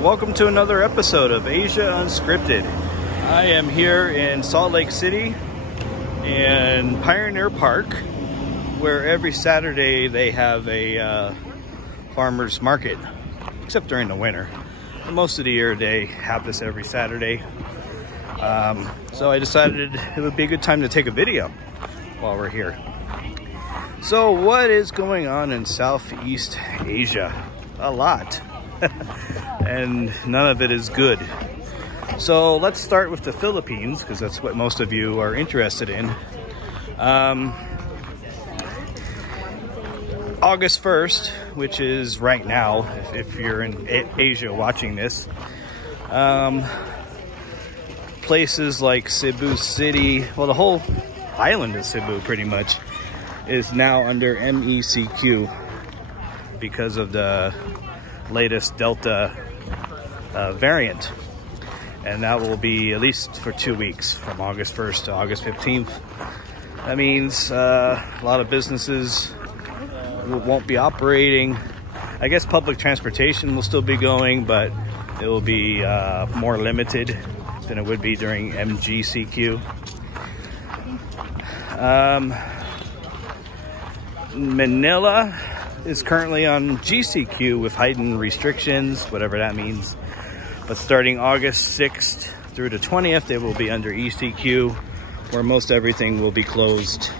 Welcome to another episode of Asia Unscripted. I am here in Salt Lake City in Pioneer Park, where every Saturday they have a farmer's market, except during the winter. And most of the year they have this every Saturday. So I decided it would be a good time to take a video while we're here. So what is going on in Southeast Asia? A lot. And none of it is good. So let's start with the Philippines, because that's what most of you are interested in. August 1st, which is right now, if you're in Asia watching this, places like Cebu City, well, the whole island of Cebu pretty much, is now under MECQ because of the latest Delta variant. And that will be at least for 2 weeks, from August 1st to August 15th. That means a lot of businesses won't be operating. I guess public transportation will still be going, but it will be more limited than it would be during MGCQ. Manila is currently on GCQ with heightened restrictions, whatever that means. But starting August 6th through the 20th, they will be under ECQ, where most everything will be closed.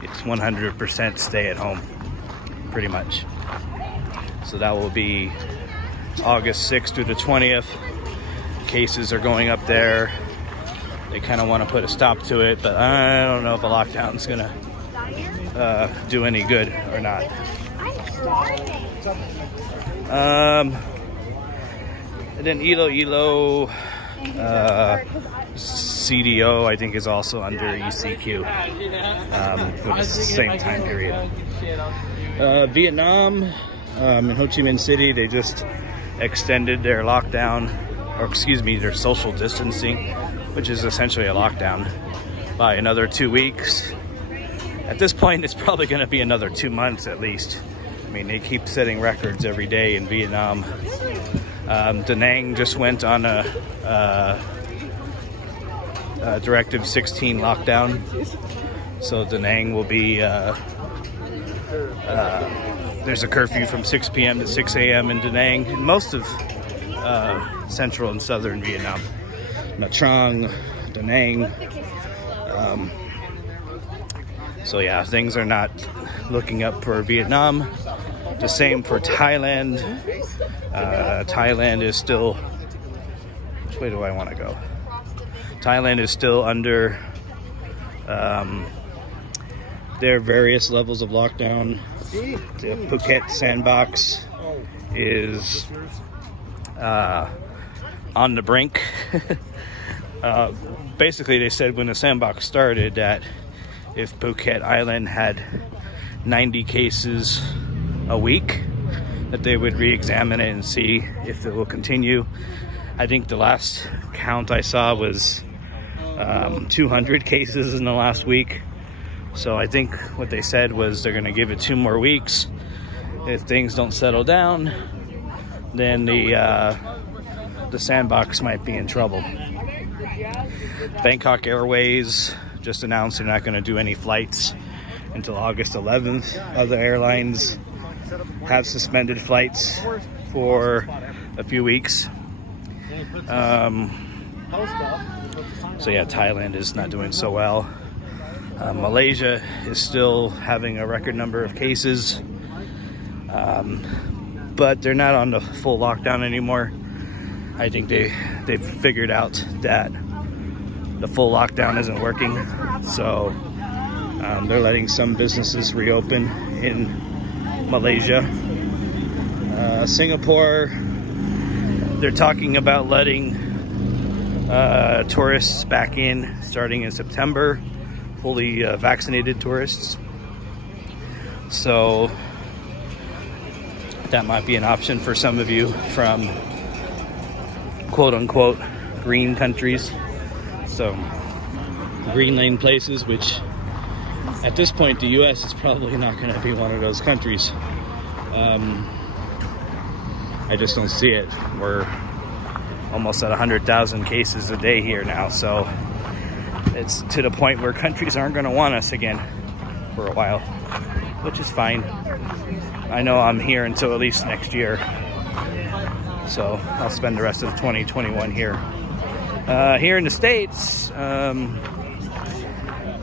It's 100% stay at home, pretty much. So that will be August 6th through the 20th. Cases are going up there. They kind of want to put a stop to it, but I don't know if a lockdown is going to do any good or not. And then Iloilo CDO, I think, is also under ECQ for the same time period. Vietnam, in Ho Chi Minh City, they just extended their lockdown, or excuse me, their social distancing, which is essentially a lockdown, by another 2 weeks. At this point, it's probably going to be another 2 months at least. I mean, they keep setting records every day in Vietnam. Da Nang just went on a Directive 16 lockdown. So Da Nang will be, there's a curfew from 6 p.m. to 6 a.m. in Da Nang, in most of central and southern Vietnam. Nha Trang, Da Nang. So yeah, things are not looking up for Vietnam. The same for Thailand. Thailand is still, which way do I want to go? Thailand is still under their various levels of lockdown. The Phuket sandbox is on the brink. Basically, they said when the sandbox started that if Phuket Island had 90 cases a week, that they would re-examine it and see if it will continue. I think the last count I saw was 200 cases in the last week. So I think what they said was they're going to give it 2 more weeks. If things don't settle down, then the sandbox might be in trouble. Bangkok Airways just announced they're not going to do any flights until August 11th. Other airlines have suspended flights for a few weeks. So yeah, Thailand is not doing so well. Malaysia is still having a record number of cases, but they're not on the full lockdown anymore. I think they've figured out that the full lockdown isn't working, so they're letting some businesses reopen in Malaysia. Singapore, they're talking about letting tourists back in starting in September, fully vaccinated tourists. So that might be an option for some of you from quote-unquote green countries. So green lane places, which at this point the US is probably not going to be one of those countries. I just don't see it. We're almost at 100,000 cases a day here now, so it's to the point where countries aren't going to want us again for a while, which is fine. I know I'm here until at least next year, so I'll spend the rest of 2021 here. Here in the States,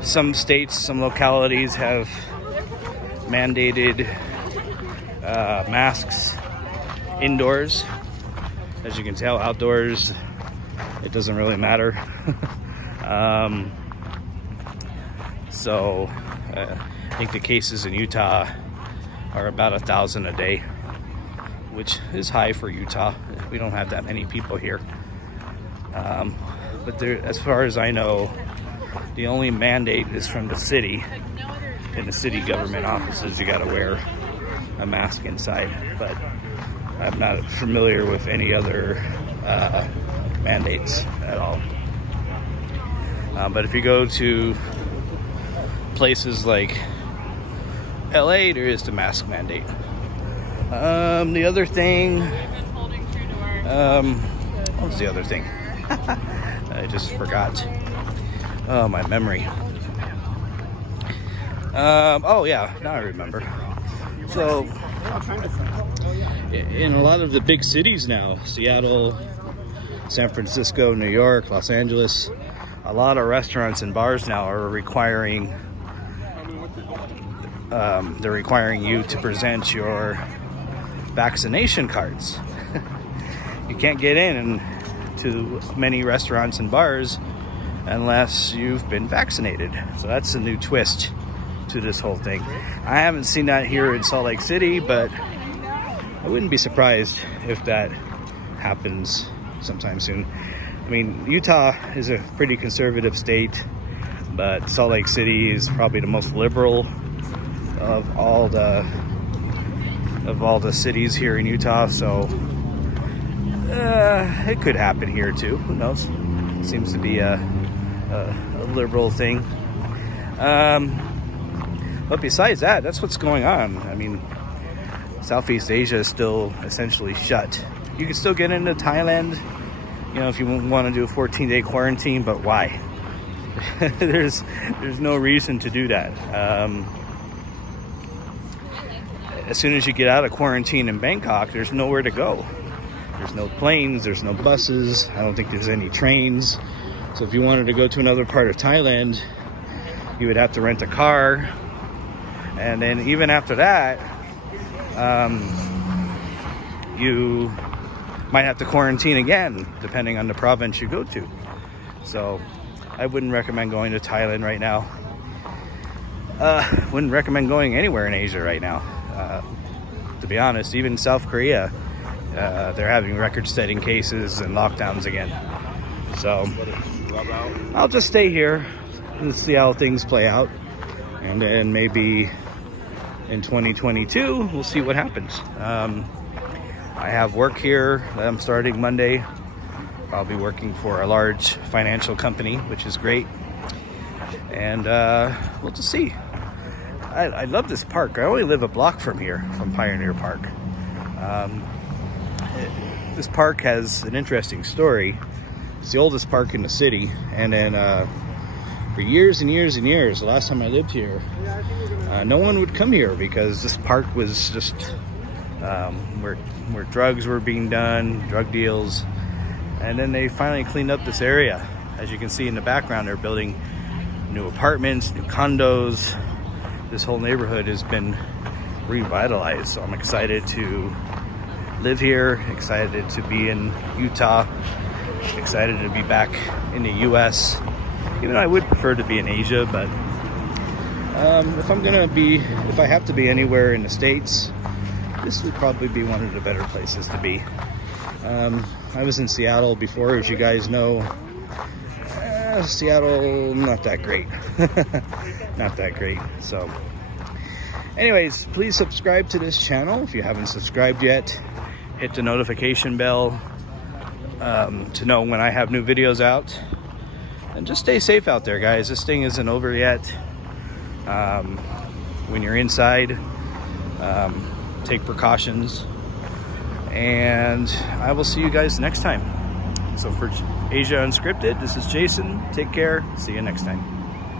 some states, some localities have mandated masks indoors. As you can tell, outdoors, it doesn't really matter. So I think the cases in Utah are about 1,000 a day, which is high for Utah. We don't have that many people here. But there, as far as I know, the only mandate is from the city. In the city government offices, you gotta wear a mask inside, but I'm not familiar with any other mandates at all. But if you go to places like LA, there is the mask mandate. The other thing, what was the other thing? I just forgot. Oh, my memory. Oh yeah, now I remember. So, in a lot of the big cities now, Seattle, San Francisco, New York, Los Angeles, a lot of restaurants and bars now are requiring, they're requiring you to present your vaccination cards. You can't get in to many restaurants and bars unless you've been vaccinated. So that's a new twist to this whole thing. I haven't seen that here in Salt Lake City, but I wouldn't be surprised if that happens sometime soon. I mean, Utah is a pretty conservative state, but Salt Lake City is probably the most liberal of all the cities here in Utah, so it could happen here too. Who knows? Seems to be a liberal thing. But besides that, that's what's going on. I mean, Southeast Asia is still essentially shut. You can still get into Thailand, you know, if you want to do a 14-day quarantine, but why? there's no reason to do that. As soon as you get out of quarantine in Bangkok, there's nowhere to go. There's no planes, there's no buses. I don't think there's any trains. So if you wanted to go to another part of Thailand, you would have to rent a car. And then even after that, you might have to quarantine again, depending on the province you go to. So I wouldn't recommend going to Thailand right now. Wouldn't recommend going anywhere in Asia right now. To be honest, even South Korea, they're having record-setting cases and lockdowns again. So I'll just stay here and see how things play out. And then maybe in 2022, we'll see what happens. I have work here that I'm starting Monday. I'll be working for a large financial company, which is great. And we'll just see. I love this park. I only live a block from here, from Pioneer Park. This park has an interesting story. It's the oldest park in the city. And then for years and years and years, the last time I lived here, no one would come here because this park was just where drugs were being done, drug deals. And then they finally cleaned up this area. As you can see in the background, they're building new apartments, new condos. This whole neighborhood has been revitalized. So I'm excited to live here, excited to be in Utah, excited to be back in the US. Even though I would prefer to be in Asia, but if I have to be anywhere in the States, this would probably be one of the better places to be. I was in Seattle before, as you guys know. Seattle, not that great. Not that great. So anyways, please subscribe to this channel if you haven't subscribed yet. Hit the notification bell to know when I have new videos out. And just stay safe out there, guys. This thing isn't over yet. When you're inside, take precautions. And I will see you guys next time. So for Asia Unscripted, this is Jason. Take care. See you next time.